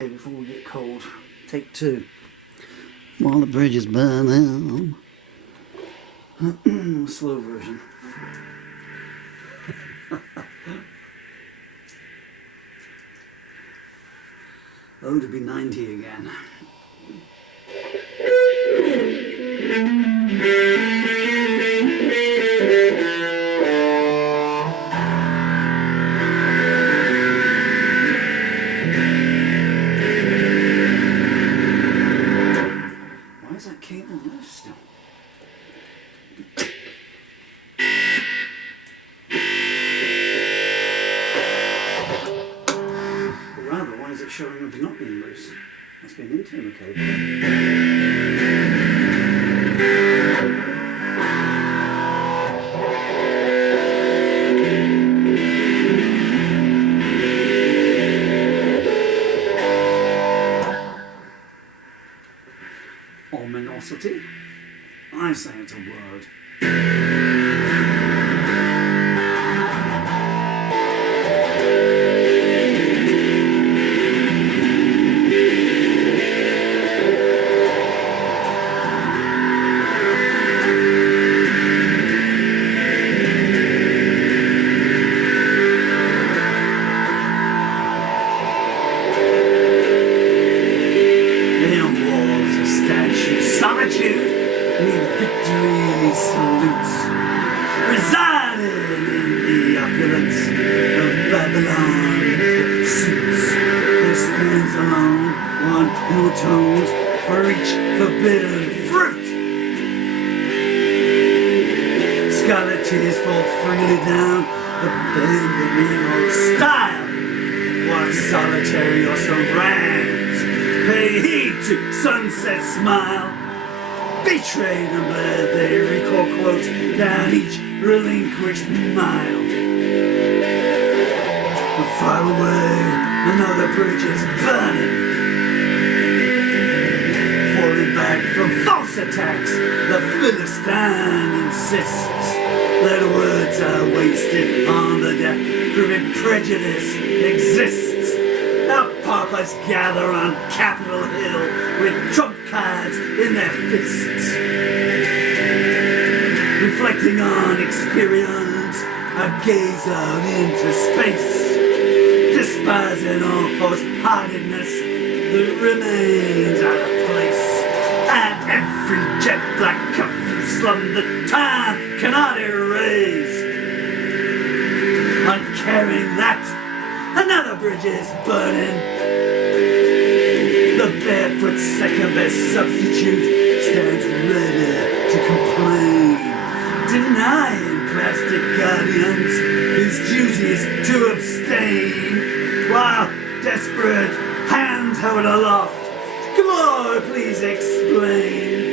Before we get cold. Take two. While the bridges burn out. Slow version. Oh, to be 90 again. Why is that cable loose still? Or rather, why is it showing up as not being loose? Must be an internal cable. Ominosity? I say it's a word. For each forbidden fruit. Scarlet tears fall freely down the bending old style. What solitary or brands pay heed to sunset's smile. Betrayed and bled, they recall quotes down each relinquished mile. But far away, another bridge is burning. Falling back from false attacks, the Philistine insists that words are wasted on the deaf, proving prejudice exists. Our paupers gather on Capitol Hill with trump cards in their fists. Reflecting on experience, I gaze out into space, despising all false-heartedness that remains out of place. And every jet black curfew slum that time cannot erase. Uncaring that another bridge is burning. The barefoot second best substitute stands ready to complain, denying plastic guardians whose duty is to abstain, while desperate hands held aloft. Come on, please explain.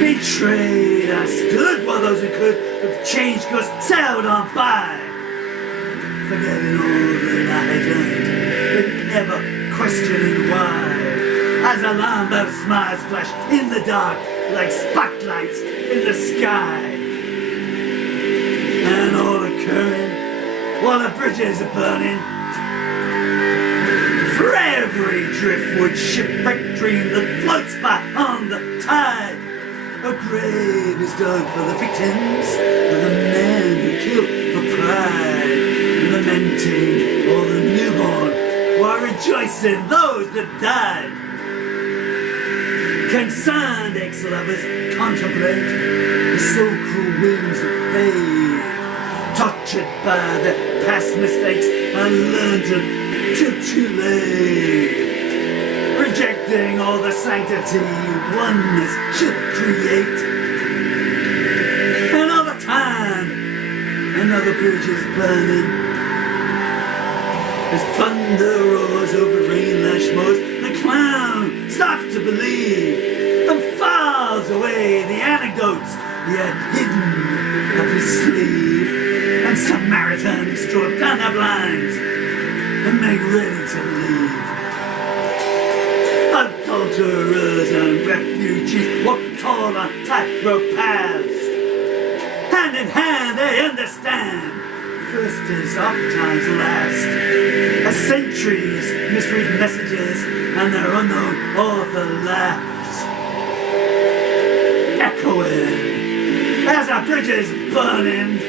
Betrayed, I stood while those who could have changed course sailed on by, forgetting all that I had learned, but never questioning why. As alarm bells smiles flash in the dark like spotlights in the sky, and all occurring while the bridges are burning. For every driftwood shipwreck dream that floats by on the tide, a grave is dug for the victims of the men who killed for pride, lamenting all the newborn while rejoicing those that died. Concerned ex-lovers contemplate the so-cruel winds of fate, tortured by their past mistakes and learned to too late, rejecting all the sanctity oneness should create. And all the time, another bridge is burning. As thunder roars over rain-lashed moors, the clown starts to believe and files away the anecdotes he had hidden up his sleeve. And Samaritans draw down their blinds and make ready to leave. Adulterers and refugees walk tall on tightrope paths. Hand in hand they understand first is oftentimes last. As centuries misread messages and their unknown author laughs, echoing as our bridges burning.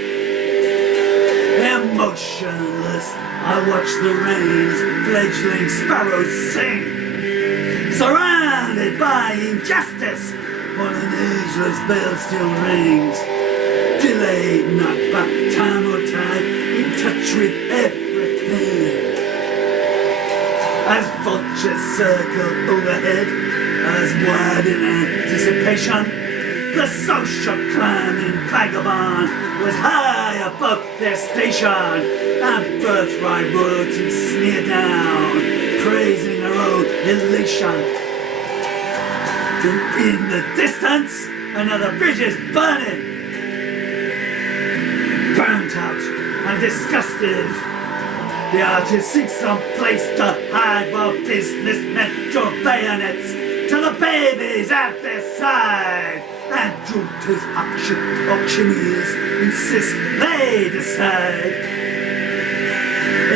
Emotionless, I watch the rain's fledgling sparrows sing, surrounded by injustice, while an ageless bell still rings. Delayed not by time or tide, in touch with everything. As vultures circle overhead, as wide in anticipation, the social climbing vagabond was high above their station, and birthright royalty sneered down, praising their own elation. And in the distance, another bridge is burning. Burnt out and disgusted, the artist seeks some place to hide while businessmen draw bayonets to the babies at their side. And Jupiter's auctioneers insist they decide.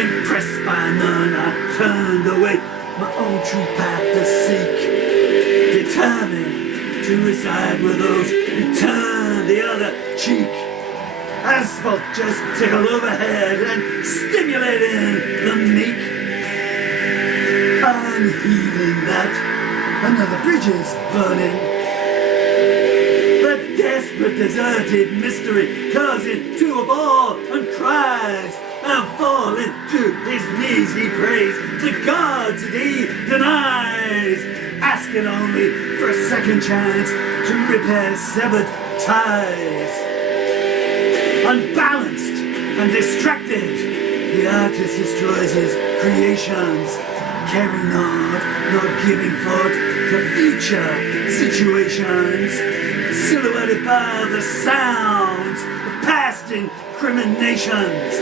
Impressed by none, I turned away my own true path to seek, determined to reside with those who turn the other cheek. As vultures tickle overhead and stimulating the meek, unheeding that another bridge is burning. The desperate, deserted mystery causing to a ball and cries, and falling to his knees he prays the gods that he denies, asking only for a second chance to repair severed ties. Unbalanced and distracted, the artist destroys his creations, caring not giving thought to future situations, silhouetted by the sounds of past incriminations,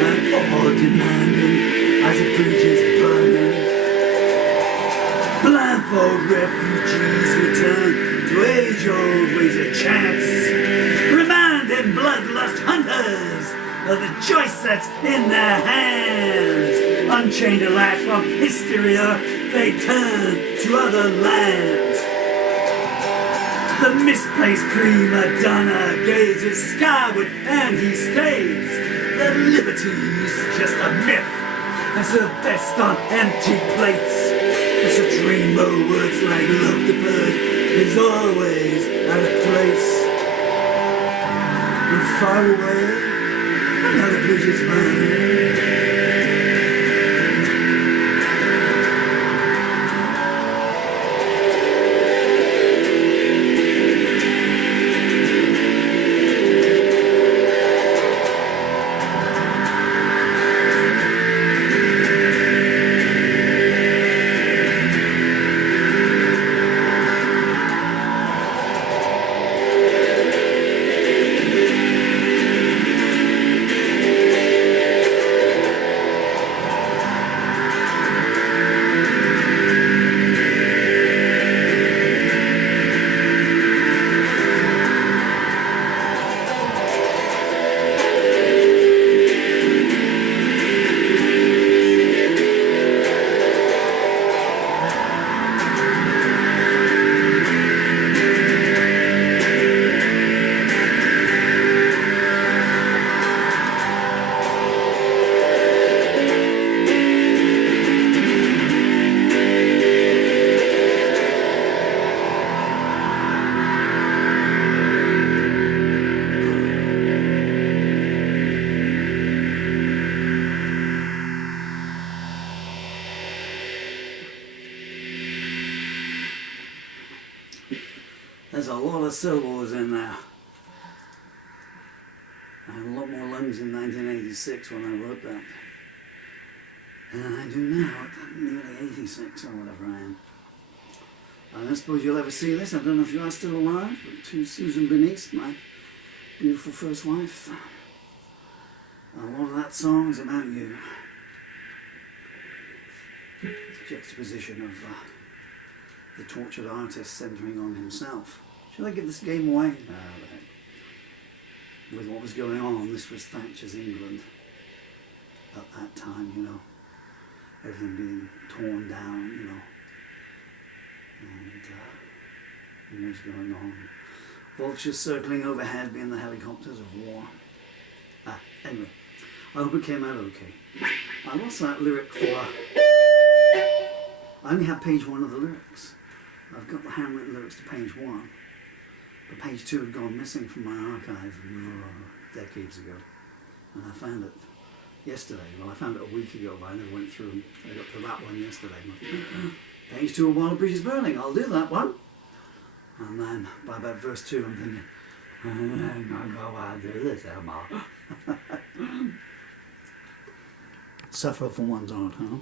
and all demanding as the bridge is burning. Blindfold refugees return to age-old ways of chance, reminding bloodlust hunters of the choice that's in their hands. Unchained at last from hysteria, they turn to other lands. The misplaced prima donna gazes skyward and he stays. That liberty's just a myth, and served best on empty plates. It's a dream, but words like love deferred is always out of place. And far away, another bridge is burning. There's a lot of syllables in there. I had a lot more lungs in 1986 when I wrote that than I do now at nearly 86 or whatever I am. I don't suppose you'll ever see this. I don't know if you are still alive, but to Susan Bernice, my beautiful first wife, a lot of that song is about you. Juxtaposition of the tortured artist centering on himself. Should I give this game away? No, the heck. with what was going on. This was Thatcher's England at that time, you know. Everything being torn down, you know. And what was going on. Vultures circling overhead being the helicopters of war. Anyway, I hope it came out okay. I lost that lyric for... I only have page 1 of the lyrics. I've got the handwritten lyrics to page 1. But page 2 had gone missing from my archive decades ago. And I found it yesterday. Well, I found it a week ago, but I never went through. I got to that one yesterday. Page 2 of Wild Bridges Burning. I'll do that one. And then by about verse 2, I'm thinking, I'm not going to do this, am I? Suffer for one's art, huh?